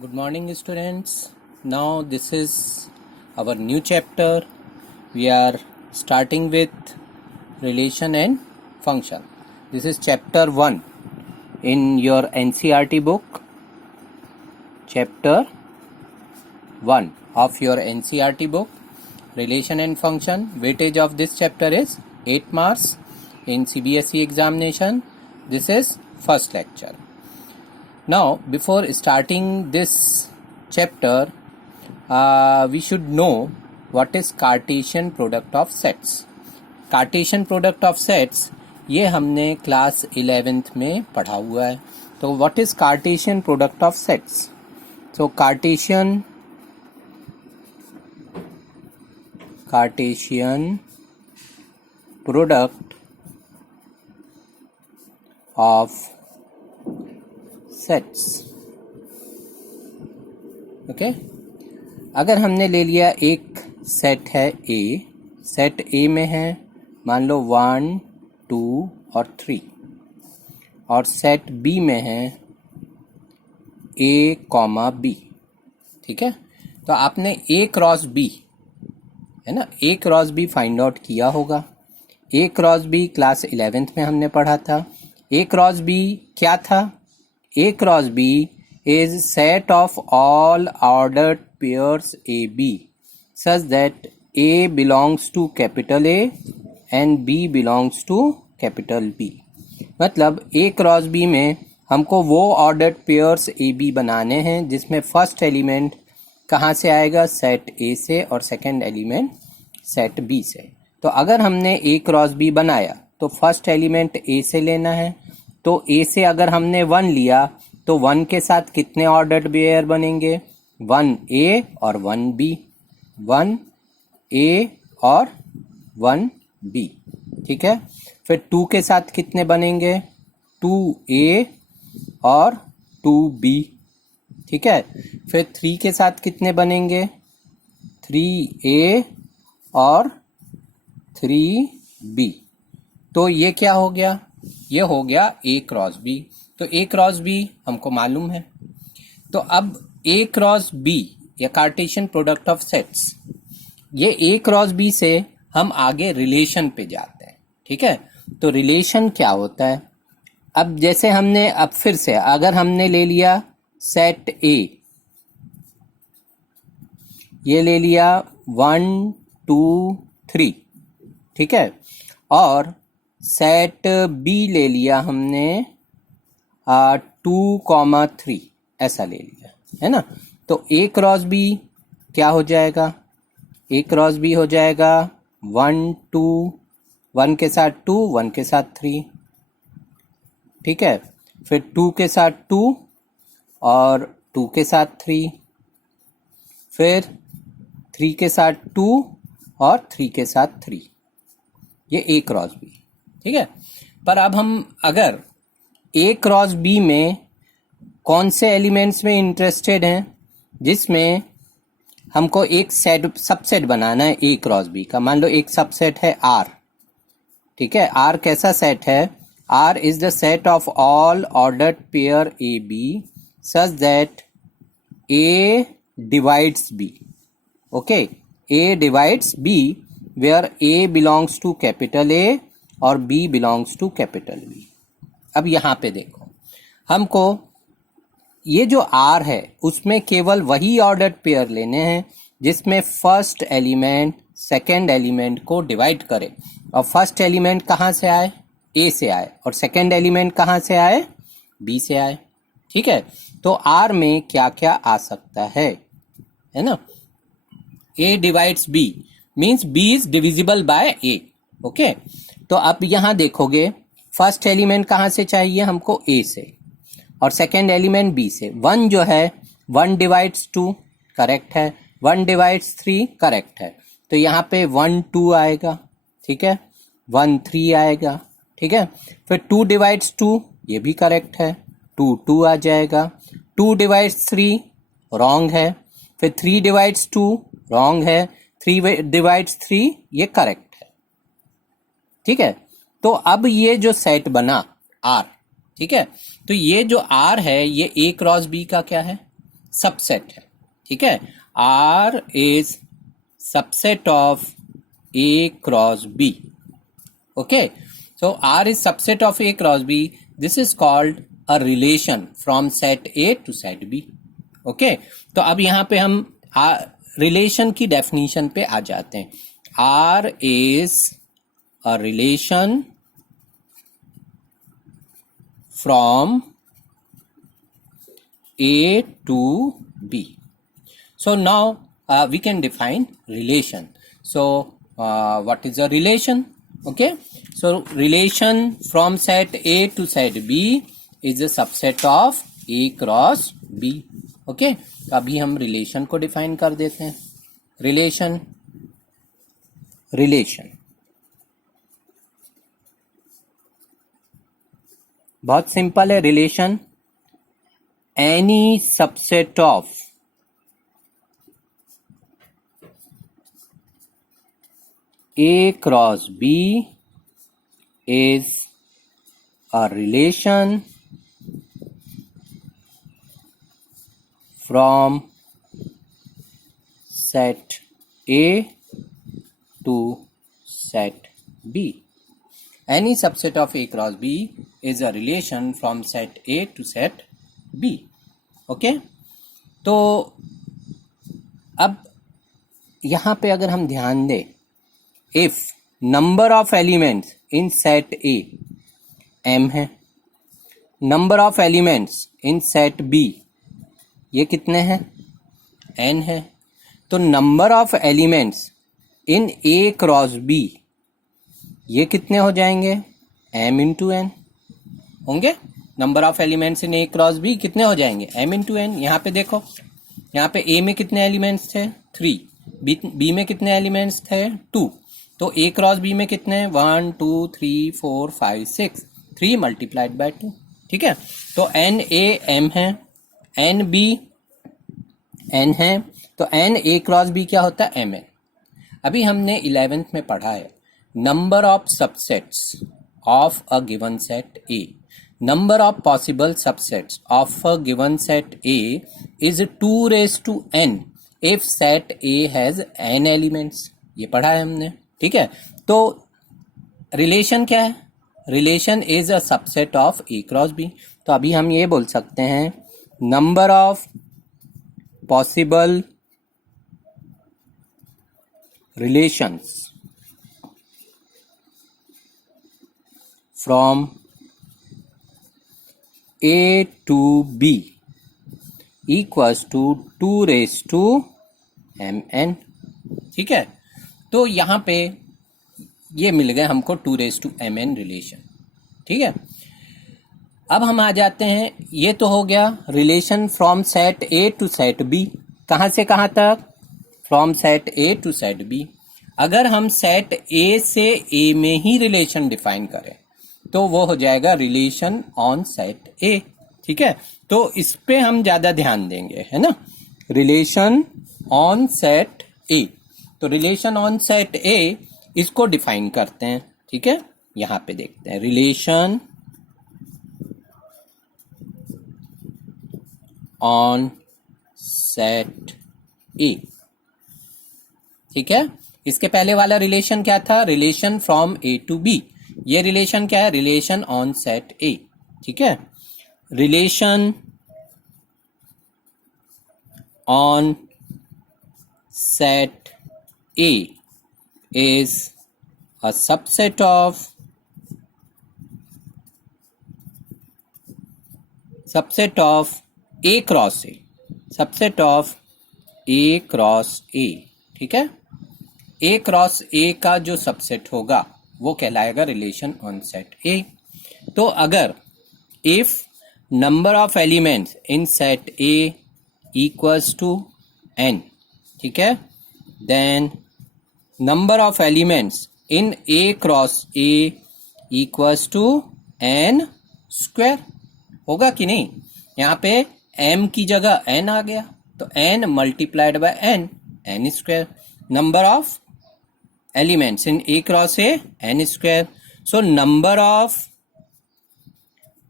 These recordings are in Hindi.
Good morning, students. Now, this is our new chapter. We are starting with relation and function. This is chapter 1 in your NCERT book. Chapter 1 of your NCERT book, relation and function. Weightage of this chapter is 8 marks in CBSE examination. This is first lecture. Now, before starting this chapter, we should know what is Cartesian product of sets. Cartesian product of sets ये हमने क्लास 11th में पढ़ा हुआ है. तो what is Cartesian product of sets? So Cartesian product of sets. Okay, अगर हमने ले लिया एक सेट है ए, सेट ए में है मान लो 1, 2 और 3, और सेट बी में है ए कॉमा बी. ठीक है, तो आपने ए क्रॉस बी है ना, ए क्रॉस बी फाइंड आउट किया होगा. ए क्रॉस बी क्लास 11th में हमने पढ़ा था. ए क्रॉस बी क्या था? A cross B is set of all ordered pairs AB such that A belongs to capital A and B belongs to capital B. मतलब A cross B में हमको वो ordered pairs AB बनाने हैं जिसमें फर्स्ट एलिमेंट कहाँ से आएगा? सेट A से, और सेकंड एलिमेंट सेट B से. तो अगर हमने A क्रॉस B बनाया तो फर्स्ट एलिमेंट A से लेना है. तो A से अगर हमने 1 लिया तो 1 के साथ कितने ऑर्डर्ड पेयर बनेंगे? 1A और 1B, 1A और 1B. ठीक है, फिर 2 के साथ कितने बनेंगे? 2A और 2B. ठीक है, फिर 3 के साथ कितने बनेंगे? 3A और 3B. तो ये क्या हो गया? ये हो गया A क्रॉस B. तो A क्रॉस B हमको मालूम है. तो अब A क्रॉस B या कार्टेशियन प्रोडक्ट ऑफ सेट्स, ये A क्रॉस B से हम आगे रिलेशन पे जाते हैं. ठीक है, तो रिलेशन क्या होता है? अब जैसे हमने, अब फिर से अगर हमने ले लिया सेट A, ये ले लिया 1, 2, 3. ठीक है, और सेट B ले लिया हमने 2,3, ऐसा ले लिया है ना. तो A क्रॉस B क्या हो जाएगा? A क्रॉस B हो जाएगा 1, 2, 1 के साथ 2, 1 के साथ 3. ठीक है, फिर 2 के साथ 2 और 2 के साथ 3, फिर 3 के साथ 2 और 3 के साथ 3. ये A क्रॉस B. ठीक है, पर अब हम अगर A क्रॉस B में कौन से एलिमेंट्स में इंटरेस्टेड हैं जिसमें हमको एक सेट सबसेट बनाना है A क्रॉस B का. मान लो एक सबसेट है R. ठीक है, R कैसा सेट है? R is the set of all ordered pair AB such that A divides B. Okay, A divides B where A belongs to capital A और B belongs to capital B. अब यहाँ पे देखो, हमको ये जो R है उसमें केवल वही ऑर्डर्ड पेयर लेने हैं जिसमें फर्स्ट एलिमेंट सेकंड एलिमेंट को डिवाइड करे, और फर्स्ट एलिमेंट कहाँ से आए? A से आए, और सेकंड एलिमेंट कहाँ से आए? B से आए. ठीक है, तो R में क्या क्या आ सकता है ना? A divides B means B is divisible by A. Okay, तो अब यहाँ देखोगे फर्स्ट एलिमेंट कहाँ से चाहिए हमको? A से, और सेकेंड एलिमेंट B से. 1 जो है 1 डिवाइड्स 2, करेक्ट है. 1 डिवाइड्स 3, करेक्ट है. तो यहाँ पे 1, 2 आएगा. ठीक है, 1, 3 आएगा. ठीक है, फिर 2 डिवाइड्स 2, ये भी करेक्ट है. 2, 2 आ जाएगा. 2 डिवाइड्स 3 रॉन्ग है. फिर 3 डिवाइड्स 2 रॉन्ग है. 3 डिवाइड्स 3 ये करेक्ट है. ठीक है, तो अब ये जो सेट बना R, ठीक है, तो ये जो R है ये A क्रॉस B का क्या है? सबसेट है, ठीक है। R is subset of A cross B. Okay, so R is subset of A cross B. This is called a relation from set A to set B. Okay, तो अब यहाँ पे हम रिलेशन की डेफिनेशन पे आ जाते हैं. R is a relation from A to B. So now we can define relation. So what is a relation? Okay, so relation from set A to set B is a subset of A cross B. Okay, तो अभी हम रिलेशन को डिफाइन कर देते हैं. रिलेशन बहुत सिंपल है. Relation any subset of A cross B is a relation from set A to set B. Any subset of A cross B is a relation from set A to set B. Okay? तो अब यहाँ पे अगर हम ध्यान दें, if number of elements in set A m है, number of elements in set B ये कितने हैं? n है. तो number of elements in A cross B ये कितने हो जाएंगे? m into n होंगे. Number of elements in A cross B कितने हो जाएंगे? m into n. यहाँ पे देखो, यहाँ पे A में कितने एलिमेंट्स थे? 3. B में कितने एलिमेंट्स थे? 2. तो A क्रॉस B में कितने? 1 2 3 4 5 6. 3 मल्टीप्लाइड बाय 2. ठीक है, तो n A m है, n B n है, तो n A क्रॉस B क्या होता है? mn. अभी हमने 11th में पढ़ा है number of subsets of a given set A. Number of possible subsets of a given set A is 2 raised to n if set A has n elements. ये पढ़ा है हमने, ठीक है. तो रिलेशन क्या है? Relation is a subset of A cross B. तो अभी हम ये बोल सकते हैं number of possible relations from A to B equals to 2 raised to mn. ठीक है, तो यहाँ पे ये मिल गए हमको 2 raised to mn रिलेशन. ठीक है, अब हम आ जाते हैं, ये तो हो गया relation from set A to set B. कहाँ से कहाँ तक? From set A to set B. अगर हम सेट A से A में ही रिलेशन डिफाइन करें तो वो हो जाएगा रिलेशन ऑन सेट A. ठीक है, तो इस पे हम ज्यादा ध्यान देंगे, है ना. Relation on set A. तो रिलेशन ऑन सेट A इसको डिफाइन करते हैं. ठीक है, यहां पे देखते हैं रिलेशन ऑन सेट A. ठीक है, इसके पहले वाला रिलेशन क्या था? Relation from A to B. ये रिलेशन क्या है? Relation on set A. ठीक है, relation on set A is a subset of A cross A. Subset of A cross A. ठीक है, A क्रॉस A का जो सबसेट होगा वो कहलाएगा रिलेशन ऑन सेट A. तो अगर if number of elements in set A equals to n, ठीक है, then number of elements in A cross A equals to n square. होगा कि नहीं? यहाँ पे m की जगह n आ गया, तो n multiplied by n square. Number of elements in A cross A n square. So number of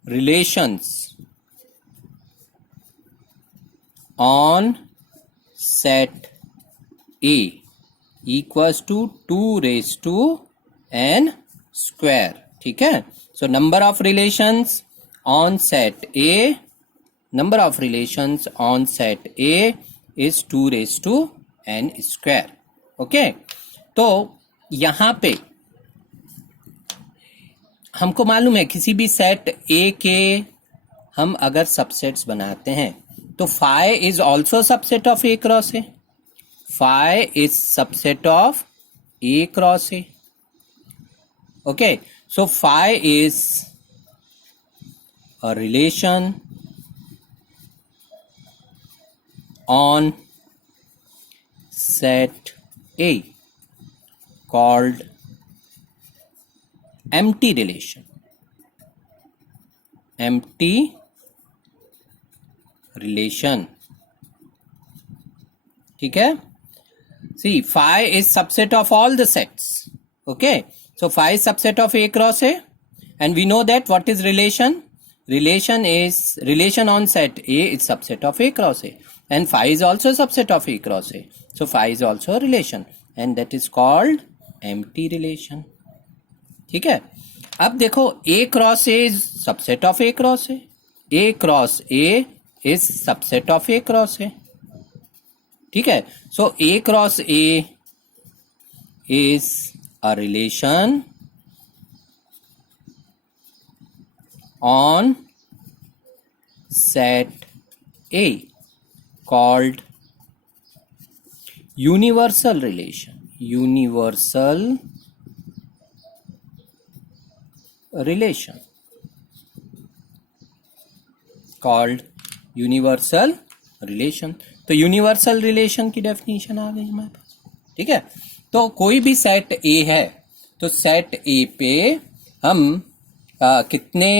relations on set A equals to 2 raise to n square. ठीक है. So number of relations on set A, number of relations on set A is 2 raise to n square. Okay. तो यहां पे हमको मालूम है किसी भी सेट ए के हम अगर सबसेट्स बनाते हैं तो phi is also subset of A cross A. Phi is subset of A cross A. Okay. So phi is a relation on set A called empty relation. Empty relation. ठीक है. See, phi is subset of all the sets. Okay. So phi is subset of A cross A, and we know that what is relation? Relation on set A is subset of A cross A, and phi is also subset of A cross A. So phi is also a relation, and that is called empty relation. ठीक है. अब देखो A cross A is subset of A cross A. A cross A is subset of A cross A. ठीक है. So A cross A is a relation on set A called universal relation. Universal relation called universal relation. तो यूनिवर्सल रिलेशन की डेफिनेशन आ गई हमारे पास. ठीक है. तो कोई भी सेट ए है तो सेट ए पे हम कितने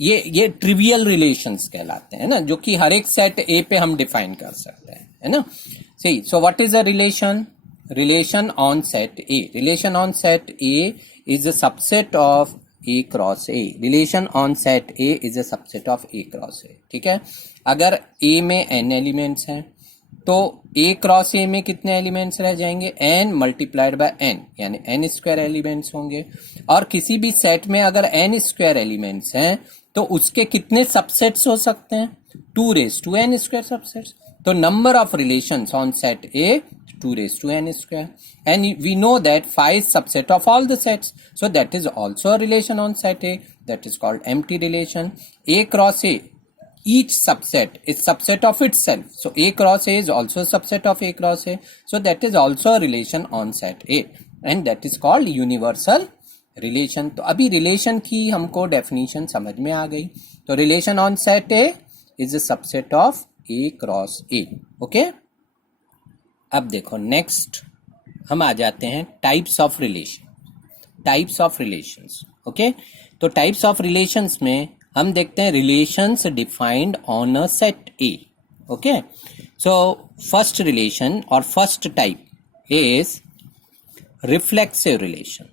ये ट्रिवियल रिलेशंस कहलाते हैं ना, जो कि हर एक सेट ए पे हम डिफाइन कर सकते हैं, है ना. See, so what is a relation? Relation on set A. Relation on set A is a subset of A cross A. Relation on set A is a subset of A cross A. ठीक है. अगर ए में n एलिमेंट्स हैं तो ए क्रॉस ए में कितने एलिमेंट्स रह जाएंगे? n मल्टीप्लाइड बाय n, यानी n स्क्वायर एलिमेंट्स होंगे. और किसी भी सेट में अगर n स्क्वायर एलिमेंट्स हैं तो उसके कितने सबसेट्स हो सकते हैं? 2 raise to n square subsets. तो number of relations on set A 2 raised to n square, and we know that phi is subset of all the sets, so that is also a relation on set A, that is called empty relation. A cross A, each subset is subset of itself, so A cross A is also a subset of A cross A, so that is also a relation on set A, and that is called universal relation. तो अभी relation की हमको definition समझ में आ गई. तो relation on set A is a subset of A cross A. okay? अब देखो नेक्स्ट हम आ जाते हैं types of relation. Types of relations. Okay. तो टाइप्स ऑफ रिलेशंस में हम देखते हैं relations defined on a set A. Okay. So first relation और first type is reflexive relation.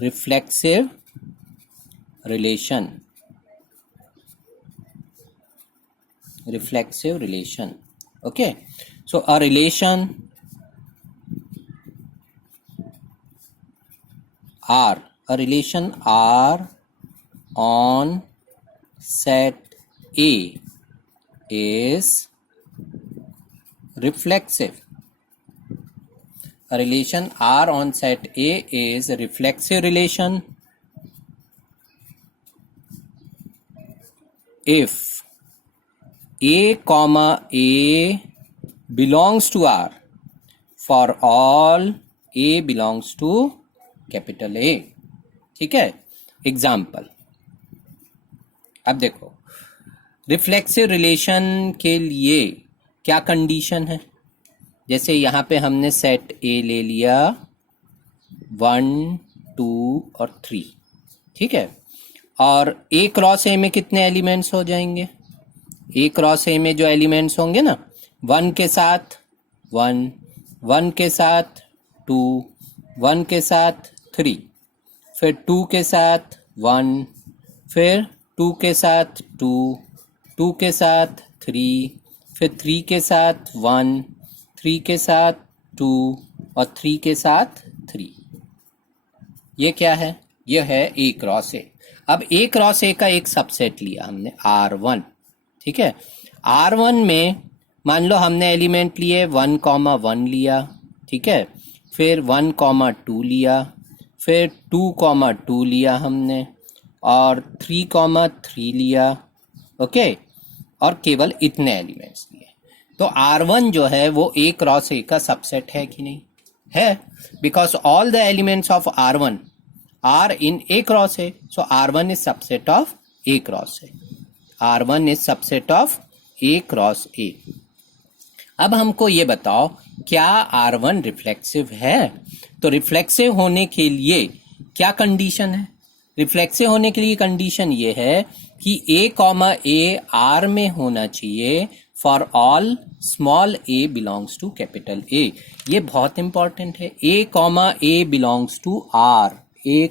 Reflexive relation. Reflexive relation. Okay. So a relation R on set A is reflexive. A relation R on set A is a reflexive relation if A comma A belongs to R for all A belongs to capital A. ठीक है. एग्जाम्पल. अब देखो रिफ्लेक्सिव रिलेशन के लिए क्या कंडीशन है. जैसे यहाँ पे हमने सेट A ले लिया 1, 2 और 3. ठीक है. और A क्रॉस A में कितने एलिमेंट्स हो जाएंगे? ए क्रॉस ए में जो एलिमेंट्स होंगे ना, 1 के साथ 1, 1 के साथ 2, 1 के साथ 3, फिर 2 के साथ 1, फिर 2 के साथ 2, 2 के साथ 3, फिर 3 के साथ 1, 3 के साथ 2 और 3 के साथ 3। ये क्या है? ये है A क्रॉस A। अब A क्रॉस A का एक सबसेट लिया हमने R1, ठीक है। R1 में मान लो हमने एलिमेंट लिए 1,1 लिया, ठीक है, फिर 1,2 लिया, फिर 2,2 लिया हमने, और 3,3 लिया, ओके, और केवल इतने एलिमेंट्स लिए। तो R1 जो है वो A क्रॉस A का सबसेट है कि नहीं? है, because all the elements of R1 are in A cross A, so R1 is subset of A cross A. R1 is subset of A cross A. अब हमको ये बताओ, क्या R1 रिफ्लेक्सिव है? तो रिफ्लेक्सिव होने के लिए क्या कंडीशन है? रिफ्लेक्सिव होने के लिए कंडीशन ये है कि A, R में होना चाहिए for all small a belongs to capital A। ये बहुत इंपॉर्टेंट है। A belongs to R, A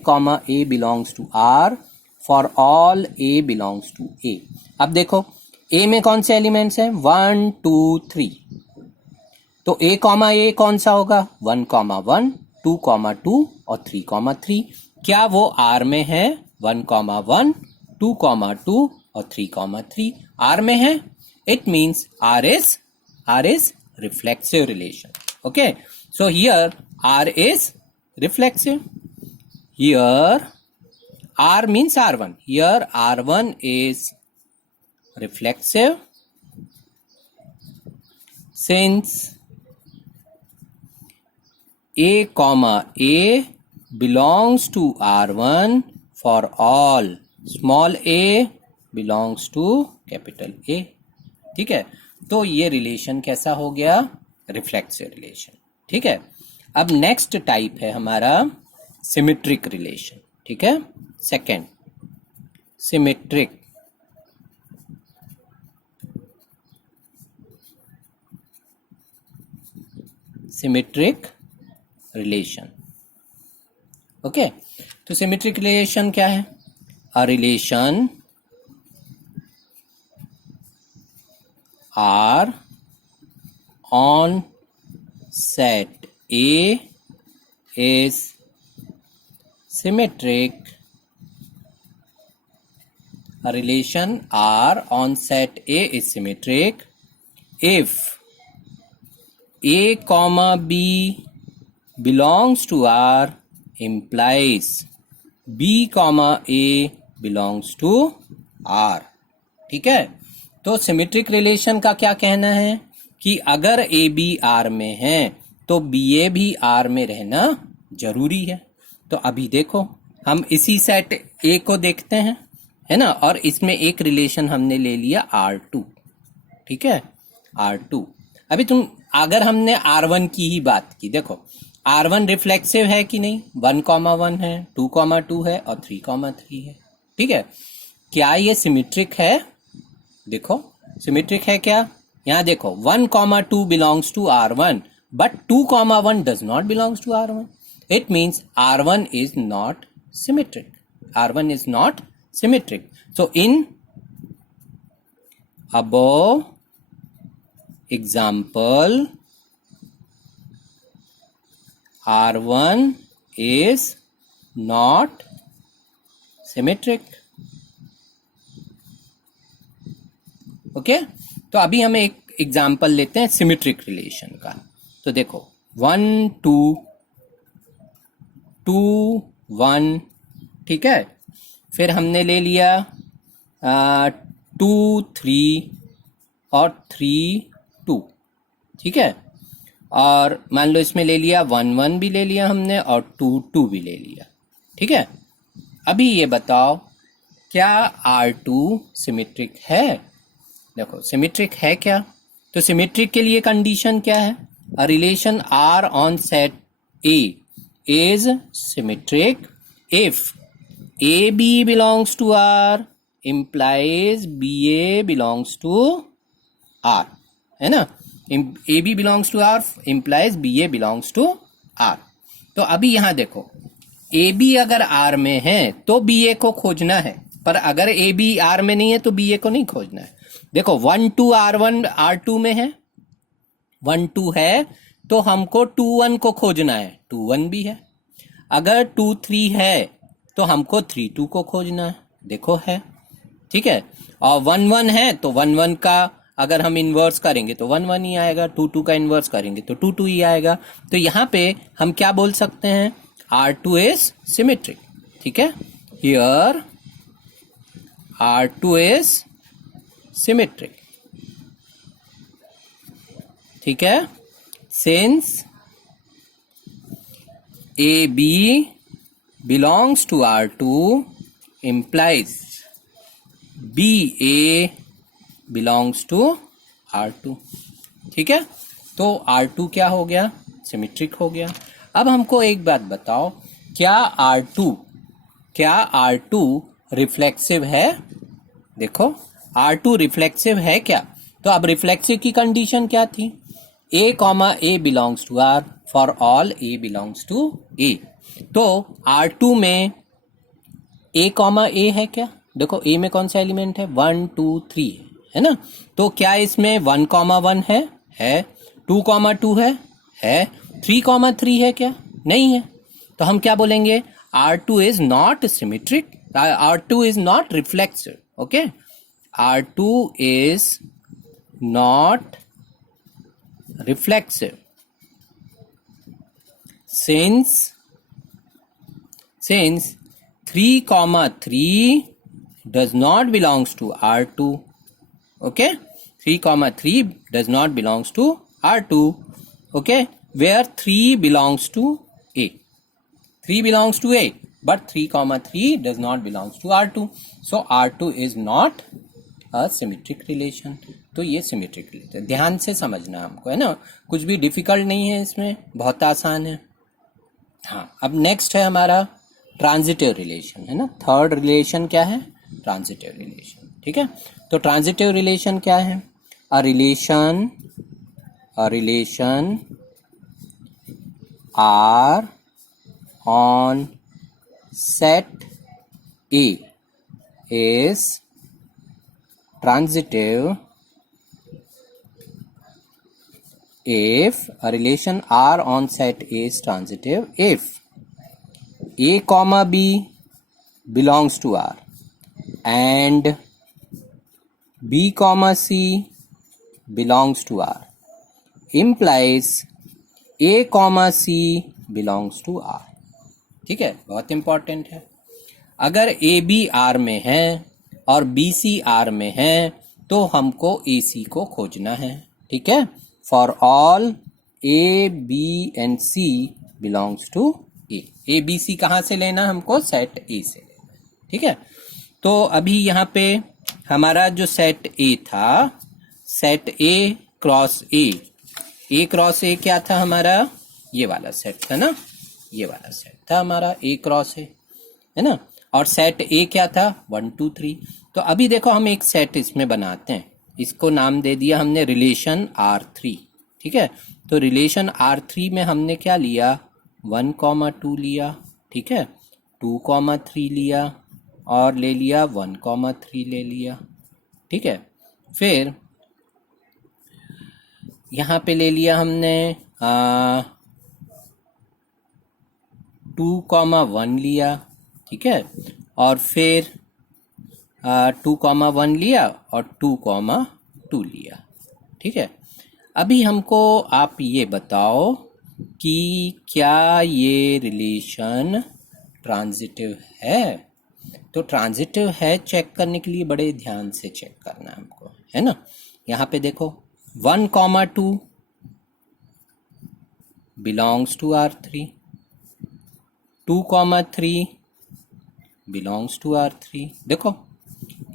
belongs to R for all A belongs to A। अब देखो A में कौन से एलिमेंट्स हैं? 1, 2, 3। तो A, A कौन सा होगा? 1,1, 2,2 और 3,3। क्या वो R में है? 1,1, 2,2 और 3,3 R में है। It means R is reflexive relation. Okay, so here R is reflexive. Here R means R1. Here R1 is reflexive since A, A belongs to R1 for all small a belongs to capital A। ठीक है, तो ये रिलेशन कैसा हो गया? Reflexive relation. ठीक है, अब नेक्स्ट टाइप है हमारा सिमेट्रिक रिलेशन। ठीक है, सेकंड सिमेट्रिक रिलेशन। ओके, तो सिमेट्रिक रिलेशन क्या है? A relation R on set A is symmetric. A relation R on set A is symmetric if A, B belongs to R implies B, A belongs to R। ठीक है, तो सिमेट्रिक रिलेशन का क्या कहना है कि अगर ए बी आर में है तो बी ए भी आर में रहना जरूरी है। तो अभी देखो हम इसी सेट ए को देखते हैं, है ना, और इसमें एक रिलेशन हमने ले लिया R2। ठीक है, R2। अभी तुम अगर हमने R1 की ही बात की, देखो R1 रिफ्लेक्सिव है कि नहीं? 1,1 है, 2,2 है और 3,3 है। ठीक है, क्या ये सिमेट्रिक है? देखो सिमेट्रिक है क्या? यहां देखो 1,2 belongs to R1 but 2,1 does not belongs to R1। It means R1 is not symmetric. R1 is not symmetric. So in above example R1 is not symmetric। Okay, तो अभी हम एक एग्जाम्पल लेते हैं सिमेट्रिक रिलेशन का। तो देखो 1, 2, 2, 1। ठीक है, फिर हमने ले लिया 2, 3 और 3, 2। ठीक है, और मान लो इसमें ले लिया 1, 1 भी ले लिया हमने और 2, 2 भी ले लिया। ठीक है, अभी ये बताओ क्या R2 सिमेट्रिक है? देखो सिमेट्रिक है क्या? तो सिमेट्रिक के लिए कंडीशन क्या है? A relation R on set A is symmetric if AB belongs to R implies BA belongs to R, है ना? AB belongs to R implies BA belongs to R। तो अभी यहां देखो AB अगर R में है तो BA को खोजना है, पर अगर AB R में नहीं है तो BA को नहीं खोजना है। देखो 1 2 R1 R2 में है, 1 2 है तो हमको 2 1 को खोजना है, 2 1 भी है। अगर 2 3 है तो हमको 3 2 को खोजना है, देखो है, ठीक है। और 1 1 है तो 1 1 का अगर हम इन्वर्स करेंगे तो 1 1 ही आएगा, 2 2 का इन्वर्स करेंगे तो 2 2 ही आएगा। तो यहाँ पे हम क्या बोल सकते हैं, R2 इज सिमेट्रिक, ठीक है। हियर R2 इज सिमेट्रिक, ठीक है। Since AB belongs to R2 implies BA belongs to R2, ठीक है। तो R2 क्या हो गया, सिमेट्रिक हो गया। अब हमको एक बात बताओ, क्या R2 रिफ्लेक्सिव है? देखो R2 रिफ्लेक्सिव है क्या? तो अब रिफ्लेक्सिव की कंडीशन क्या थी, A belongs to R for all A belongs to A। तो R2 में A है क्या? देखो A में कौन सा एलिमेंट है, 1 2 3 है ना। तो क्या इसमें 1 1 है 2 2 है 3 3 है क्या? नहीं है। तो हम क्या बोलेंगे, R2 is not symmetric, R2 is not reflexive, okay. R2 is not reflexive since 3 3 does not belongs to R2, okay, 3 3 does not belongs to R2, okay, where 3 belongs to A, 3 belongs to A but 3 3 does not belongs to R2, so R2 is not a symmetric relation। तो ये सिमेट्रिक रिलेशन, ध्यान से समझना हमको, है ना, कुछ भी डिफिकल्ट नहीं है इसमें, बहुत आसान है। हाँ, अब नेक्स्ट है हमारा ट्रांजिटिव रिलेशन, है ना। थर्ड रिलेशन क्या है, ट्रांजिटिव रिलेशन, ठीक है। तो ट्रांजिटिव रिलेशन क्या है, a relation R on set A is transitive if a relation R on set A is transitive if A comma B belongs to R and B comma C belongs to R implies A comma C belongs to R, ठीक है, बहुत इंपॉर्टेंट है। अगर ए बी आर में है और बी सी आर में है तो हमको ए सी को खोजना है, ठीक है। For all A B and C belongs to A B C कहाँ से लेना, हमको सेट ए से लेना, ठीक है। तो अभी यहाँ पे हमारा जो सेट ए था, सेट ए क्रॉस ए क्या था हमारा, ये वाला सेट था ना, ये वाला सेट था हमारा ए क्रॉस ए, है ना। और सेट ए क्या था, 1 2 3। तो अभी देखो हम एक सेट इसमें बनाते हैं, इसको नाम दे दिया हमने रिलेशन R3, ठीक है। तो रिलेशन R3 में हमने क्या लिया, 1 2 लिया, ठीक है, 2 3 लिया और ले लिया 1 3 ले लिया, ठीक है। फिर यहाँ पे ले लिया हमने 2 1 लिया, ठीक है, और फिर 2 1 लिया और 2 2 लिया, ठीक है। अभी हमको आप ये बताओ कि क्या ये रिलेशन ट्रांजिटिव है। तो ट्रांजिटिव है चेक करने के लिए बड़े ध्यान से चेक करना है हमको, है ना। यहाँ पे देखो 1 2 belongs to R3, 2 3 belongs to R3। देखो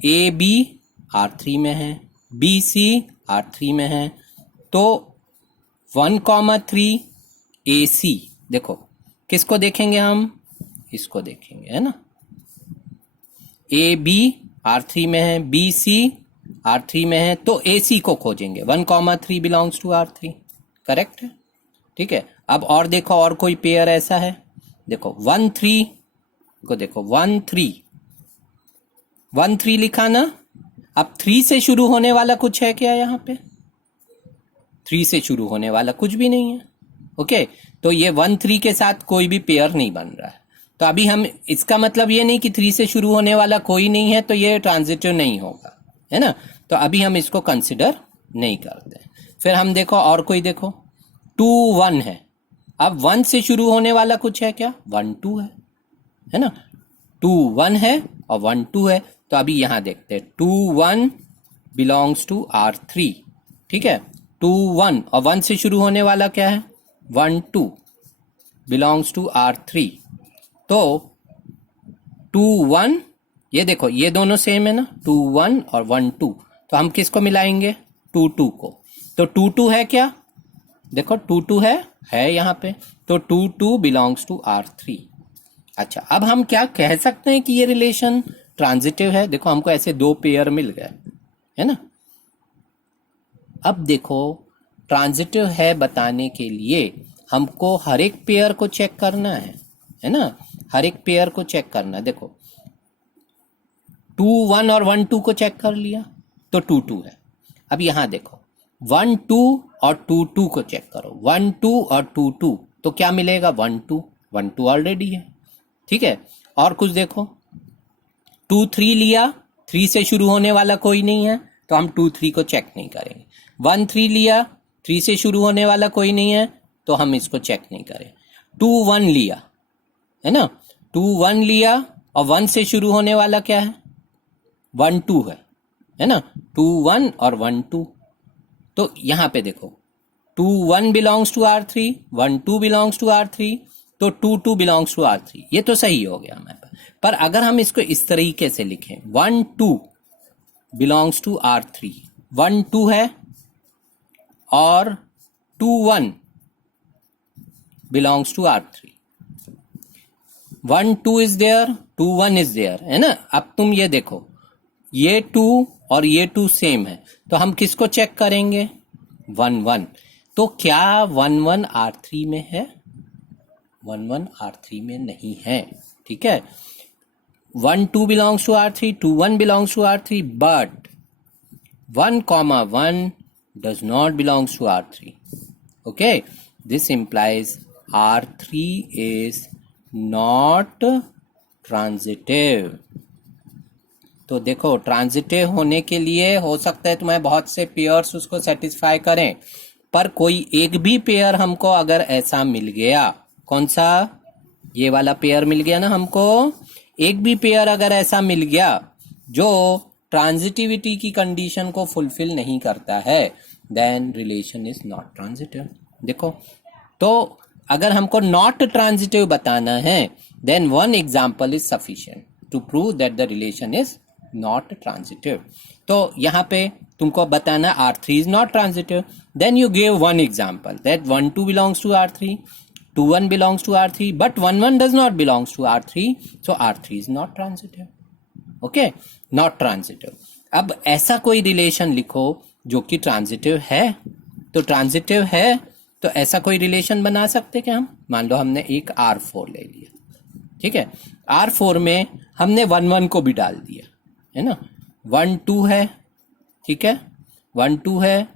ए बी R3 में है, बी सी R3 में है, तो 1 3 ए सी, देखो किसको देखेंगे हम, इसको देखेंगे, है ना। ए बी R3 में है, बी सी R3 में है, तो ए सी को खोजेंगे, 1 3 बिलोंग्स टू R3, करेक्ट है, ठीक है। अब और देखो और कोई पेयर ऐसा है, देखो 1 3 को देखो 1 3 लिखा ना, अब 3 से शुरू होने वाला कुछ है क्या यहाँ पे? 3 से शुरू होने वाला कुछ भी नहीं है। ओके, तो ये 1 3 के साथ कोई भी पेयर नहीं बन रहा है। तो अभी हम, इसका मतलब ये नहीं कि 3 से शुरू होने वाला कोई नहीं है तो ये ट्रांजिटिव नहीं होगा, है ना। तो अभी हम इसको कंसिडर नहीं करते। फिर हम देखो और कोई, देखो 2 1 है। अब 1 से शुरू होने वाला कुछ है क्या? 1 2 है ना। 2 1 है और 1 2 है। तो अभी यहां देखते हैं 2 1 बिलोंग्स टू R3, ठीक है। 2 1 और 1 से शुरू होने वाला क्या है? 1 2 बिलोंग्स टू R3। तो 2 1, ये देखो ये दोनों सेम है ना, 2 1 और 1 2। तो हम किसको मिलाएंगे? 2 2 को। तो 2 2 है क्या? देखो 2 2 है यहाँ पे। तो 2 2 बिलोंग्स टू R3। अच्छा, अब हम क्या कह सकते हैं कि ये रिलेशन ट्रांजिटिव है? देखो हमको ऐसे 2 पेयर मिल गए, है ना। अब देखो ट्रांजिटिव है बताने के लिए हमको हर एक पेयर को चेक करना है ना। हर एक पेयर को चेक करना है। देखो 2 1 और 1 2 को चेक कर लिया तो 2 2 है। अब यहां देखो 1 2 और 2 2 को चेक करो, 1 2 और 2 2, तो क्या मिलेगा? 1 2 1 2 ऑलरेडी है, ठीक है। और कुछ देखो 2 3 लिया, 3 से शुरू होने वाला कोई नहीं है तो हम 2 3 को चेक नहीं करेंगे। 1 3 लिया, 3 से शुरू होने वाला कोई नहीं है तो हम इसको चेक नहीं करें। 2 1 लिया, है ना। 2 1 लिया और 1 से शुरू होने वाला क्या है? 1 2 है ना। 2 1 और 1 2। तो यहां पे देखो 2 1 belongs to R3, 1 2 belongs to R3, तो 2 2 बिलोंग्स टू R3। ये तो सही हो गया हमारे पास। पर अगर हम इसको इस तरीके से लिखें 1 2 बिलोंग्स टू R3, 1 2 है और 2 1 belongs to R3, 1 2 is there, 2 1 is there, है ना। अब तुम ये देखो ये 2 और ये 2 सेम है तो हम किसको चेक करेंगे? 1 1। तो क्या 1 1 R3 में है? 1 1 R3 में नहीं है, ठीक है। 1 2 belongs to R3, 2 1 belongs to R3, but 1 1 does not belongs to R3. Okay, this implies R3 is not transitive. तो देखो ट्रांजिटिव होने के लिए हो सकता है तुम्हें बहुत से पेयर्स उसको सेटिस्फाई करें, पर कोई एक भी पेयर हमको अगर ऐसा मिल गया, कौन सा? ये वाला पेयर मिल गया ना हमको। एक भी पेयर अगर ऐसा मिल गया जो ट्रांजिटिविटी की कंडीशन को फुलफिल नहीं करता है, then relation is not transitive. देखो, तो अगर हमको नॉट ट्रांजिटिव बताना है, then one example is sufficient to prove that the relation is not transitive. तो यहाँ पे तुमको बताना R3 is not transitive, then you give one example that 1 2 belongs to R3, 2 1 belongs to R3, but 1 1 does not belongs to R3, so R3 is not transitive. Okay, not transitive. अब ऐसा कोई रिलेशन लिखो जो कि ट्रांजिटिव है। तो ट्रांजिटिव है तो ऐसा कोई रिलेशन बना सकते क्या हम? मान लो हमने एक R4 ले लिया, ठीक है। R4 में हमने 1 1 को भी डाल दिया, है ना। 1 2 है, ठीक है, 1 2 है,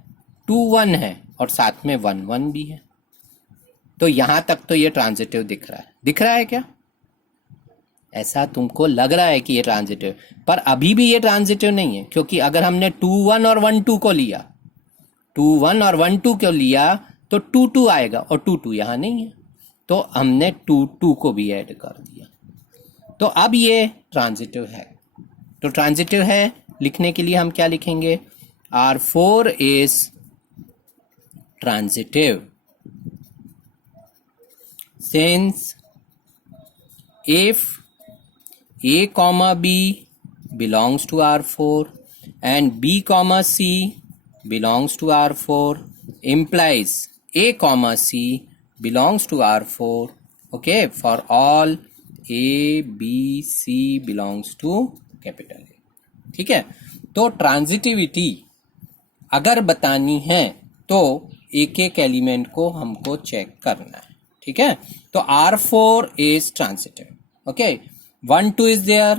2 1 है और साथ में 1 1 भी है। तो यहां तक तो ये ट्रांजिटिव दिख रहा है। दिख रहा है क्या? ऐसा तुमको लग रहा है कि ये ट्रांजिटिव, पर अभी भी ये ट्रांजिटिव नहीं है, क्योंकि अगर हमने 2 1 और 1 2 को लिया, 2 1 और 1 2 को लिया तो 2 2 आएगा और 2 2 यहां नहीं है, तो हमने 2 2 को भी ऐड कर दिया। तो अब ये ट्रांजिटिव है। तो ट्रांजिटिव है लिखने के लिए हम क्या लिखेंगे? R4 is transitive since if A comma B belongs to R4 and B comma C belongs to R4 implies A comma C belongs to R4, okay, for all A B C belongs to capital A, ठीक है। तो ट्रांजिटिविटी अगर बतानी है तो एक एक एलिमेंट को हमको चेक करना है, ठीक है। तो R4 is transitive, okay, 1 2 is there,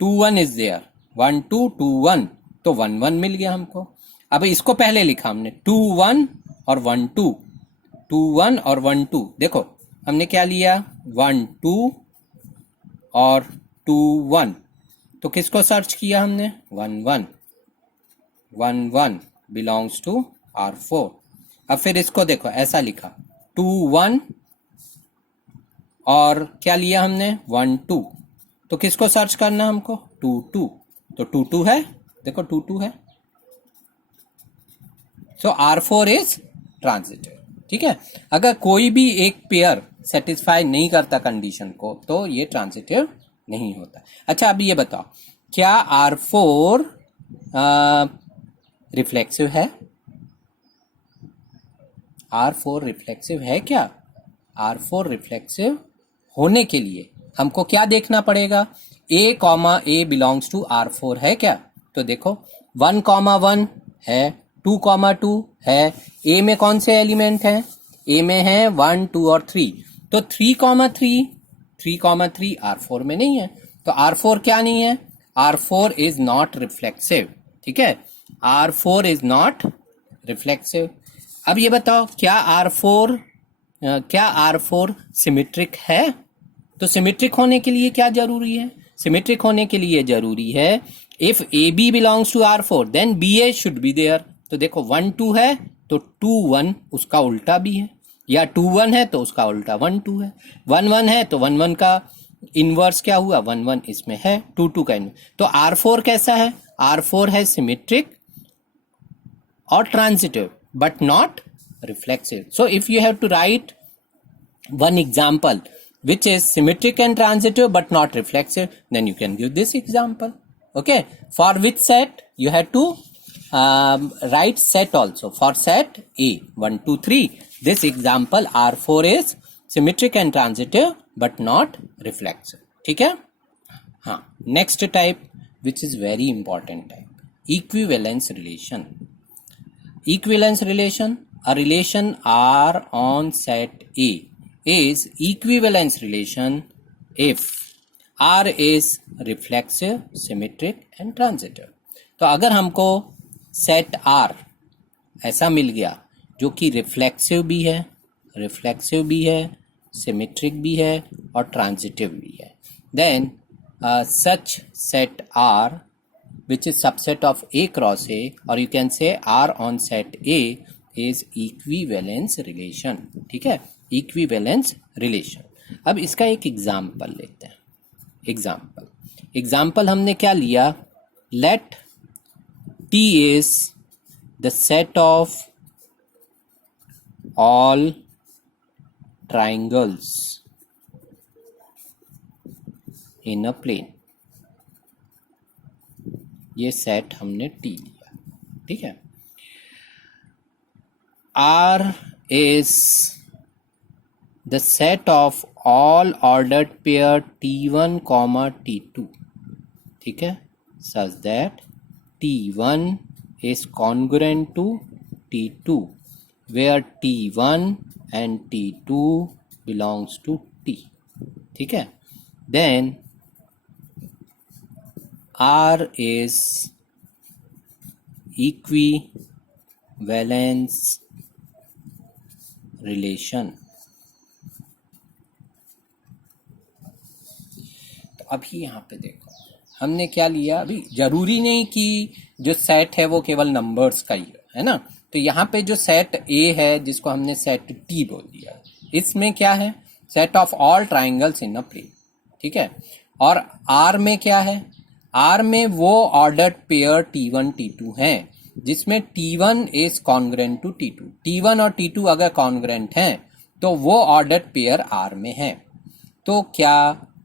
2 1 is there, 1 2 2 1, तो 1 1 मिल गया हमको। अब इसको पहले लिखा हमने 2 1 और 1 2, 2 1 और 1 2। देखो हमने क्या लिया 1 2 और 2 1, तो किसको सर्च किया हमने 1 1, 1 1 बिलोंग्स टू R4। अब फिर इसको देखो ऐसा लिखा 2 1 और क्या लिया हमने 1 2, तो किसको सर्च करना हमको 2 2, तो 2 2 है, देखो 2 2 है। सो R4 इज ट्रांजिटिव। ठीक है, अगर कोई भी एक पेयर सेटिस्फाई नहीं करता कंडीशन को तो ये ट्रांजिटिव नहीं होता। अच्छा अब ये बताओ क्या R4 रिफ्लेक्सिव है? R4 रिफ्लेक्सिव है क्या? R4 रिफ्लेक्सिव होने के लिए हमको क्या देखना पड़ेगा, A बिलोंग्स टू R4 है क्या? तो देखो 1 1 है, 2 2 है। A में कौन से एलिमेंट हैं? A में है 1 2 और 3, तो 3 3 R4 में नहीं है, तो R4 क्या नहीं है? R4 is not reflexive. ठीक है, R4 इज नॉट रिफ्लेक्सिव। अब ये बताओ क्या R4 सिमेट्रिक है? तो सिमेट्रिक होने के लिए क्या जरूरी है? सिमेट्रिक होने के लिए जरूरी है if AB belongs to R4 then BA should be there. तो देखो 1 2 है तो 2 1 उसका उल्टा भी है, या 2 1 है तो उसका उल्टा 1 2 है, 1 1 है तो 1 1 का इनवर्स क्या हुआ 1 1 इसमें है, 2 2 का इनवर्स। तो R4 कैसा है? R4 है सिमेट्रिक और transitive but not reflexive. So if you have to write one example which is symmetric and transitive but not reflexive, then you can give this example. Okay, for which set you have to write set also. For set A 1 2 3, this example R4 is symmetric and transitive but not reflexive. ठीक है, हाँ। next type which is very important type, equivalence relation. Equivalence relation, a relation R on set A is equivalence relation if R is reflexive, symmetric and transitive. तो अगर हमको सेट R ऐसा मिल गया जो कि रिफ्लेक्सिव भी है, सिमेट्रिक भी है और ट्रांजिटिव भी है, then such set R which is subset of A cross A, or you can say R on set A is equivalence relation. ठीक है, equivalence relation. अब इसका एक एग्जाम्पल लेते हैं। एग्जाम्पल हमने क्या लिया, let T is the set of all triangles in a plane. ये सेट हमने T लिया। ठीक है, R is the set of all ordered pair T1, T2. ठीक है, such that T1 is congruent to T2 where T1 and T2 belongs to T. ठीक है, then R is equivalence relation. तो अभी यहाँ पे देखो हमने क्या लिया, अभी जरूरी नहीं कि जो सेट है वो केवल नंबर्स का ही है ना। तो यहाँ पे जो सेट A है जिसको हमने सेट T बोल दिया, इसमें क्या है, set of all triangles in a plane. ठीक है, और R में क्या है, R में वो ऑर्डर्ड पेयर T1 T2 हैं जिसमें T1 is congruent to T2। T1 और T2 अगर कॉन्ग्रेंट हैं तो वो ऑर्डर्ड पेयर R में है। तो क्या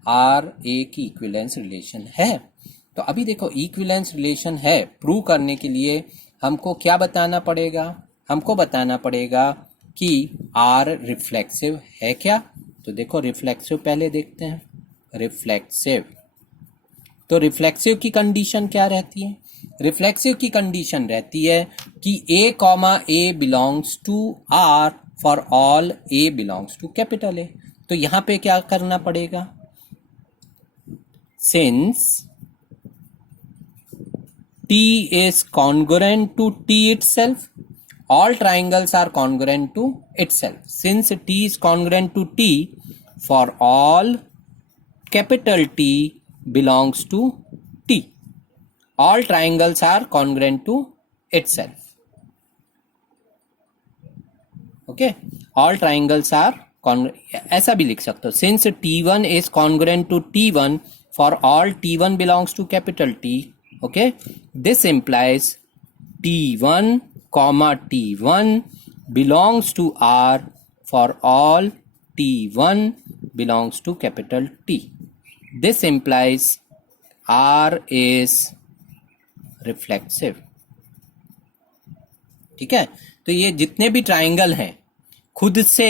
R एक इक्विवेलेंस रिलेशन है? तो अभी देखो इक्विवेलेंस रिलेशन है, प्रूव करने के लिए हमको क्या बताना पड़ेगा, हमको बताना पड़ेगा कि R रिफ्लेक्सिव है क्या। तो देखो रिफ्लेक्सिव पहले देखते हैं, रिफ्लेक्सिव। तो रिफ्लेक्सिव की कंडीशन क्या रहती है, रिफ्लेक्सिव की कंडीशन रहती है कि A belongs to R for all A belongs to capital A। तो यहां पे क्या करना पड़ेगा, since T is congruent to T itself. All triangles are congruent to itself. Since T is congruent to T, for all capital T belongs to T. All triangles are congruent to itself. Okay, all triangles are ऐसा भी लिख सकते हो. Since T1 is congruent to T1 for all T1 belongs to capital T. Okay, this implies T1 comma T1 belongs to R for all T1 belongs to capital T. This implies R is reflexive. ठीक है, तो ये जितने भी ट्राइंगल हैं खुद से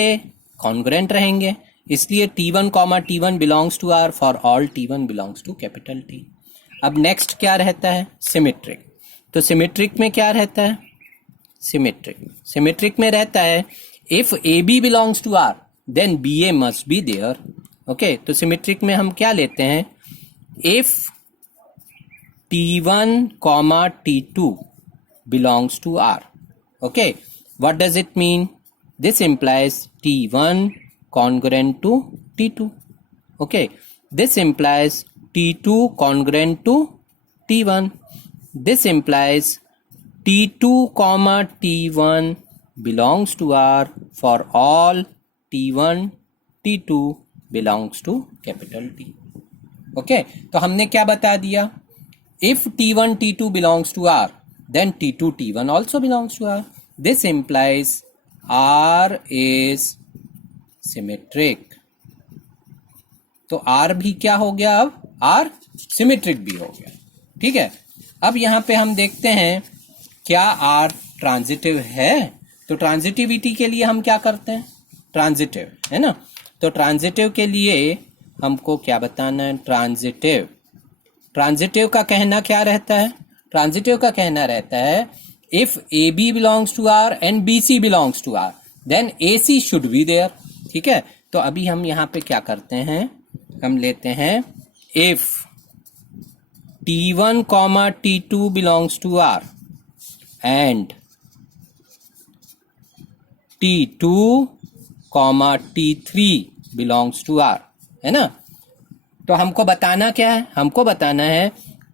कॉन्ग्रुएंट रहेंगे, इसलिए T1 comma T1 belongs to R for all T1 belongs to capital T. अब नेक्स्ट क्या रहता है? सिमेट्रिक. तो सिमेट्रिक में क्या रहता है? सिमेट्रिक में रहता है if AB belongs to R then BA must be there. Okay, तो सिमेट्रिक में हम क्या लेते हैं? If T1 comma T2 belongs to R. Okay, what does it mean? This implies T1 congruent to T2. Okay, this implies T2 congruent to T1. This implies T2 comma T1 belongs to R for all T1 T2 belongs to capital T. Okay, तो हमने क्या बता दिया? If T1 T2 belongs to R, then T2 T1 also belongs to R. This implies R is symmetric. तो R भी क्या हो गया? अब R सिमेट्रिक भी हो गया. ठीक है, अब यहां पे हम देखते हैं क्या R ट्रांजिटिव है. तो ट्रांजिटिविटी के लिए हम क्या करते हैं? ट्रांजिटिव है ना, तो ट्रांजिटिव के लिए हमको क्या बताना है? ट्रांजिटिव का कहना क्या रहता है? ट्रांजिटिव का कहना रहता है if AB belongs to R and BC belongs to R then AC should be there. ठीक है, तो अभी हम यहाँ पे क्या करते हैं? हम लेते हैं if T1 comma T2 belongs to R and T2 comma T3 belongs to R, है ना. तो हमको बताना क्या है? हमको बताना है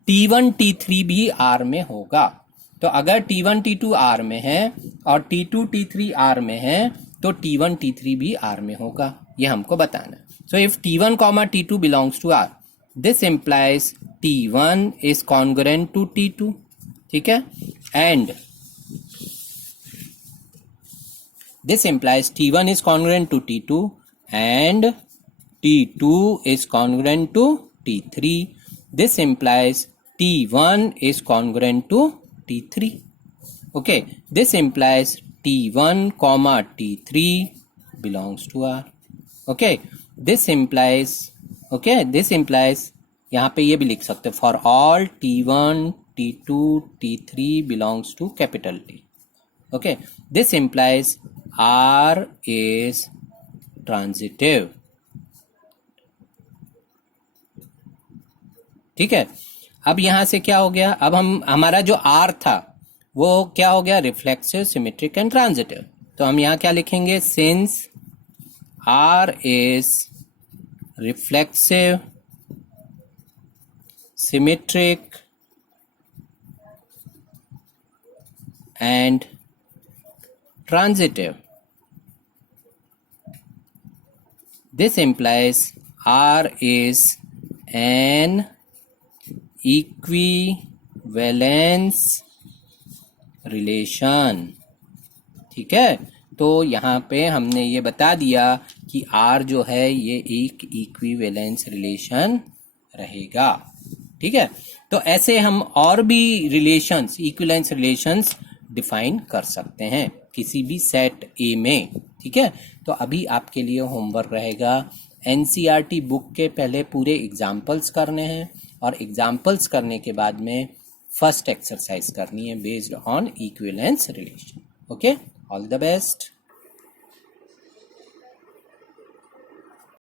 T1 T3 भी R में होगा. तो अगर T1 T2 R में है और T2 T3 R में है तो T1 T3 भी R में होगा, ये हमको बताना है. So if T1 comma T2 belongs to R, this implies T1 is congruent to T2. ठीक है, and this implies T1 is congruent to T2 and T2 is congruent to T3. This implies T1 is congruent to T3. Okay, this implies T1 comma T3 belongs to R. Okay, this implies यहाँ पे ये भी लिख सकते हैं for all T1, T2, T3 belongs to capital T. Okay, this implies R is transitive. ठीक है, अब यहां से क्या हो गया? अब हमारा जो R था वो क्या हो गया? Reflexive, symmetric and transitive. तो हम यहां क्या लिखेंगे? Since R is reflexive, symmetric and transitive, this implies R is an equivalence relation. ठीक है, तो यहाँ पे हमने ये बता दिया कि R जो है ये एक इक्विवेलेंस रिलेशन रहेगा. ठीक है, तो ऐसे हम और भी रिलेशंस, इक्विवेलेंस रिलेशंस डिफाइन कर सकते हैं किसी भी सेट A में. ठीक है, तो अभी आपके लिए होमवर्क रहेगा NCERT बुक के पहले पूरे एग्जाम्पल्स करने हैं और एग्जाम्पल्स करने के बाद में फर्स्ट एक्सरसाइज करनी है based on equivalence relation. Okay, all the best.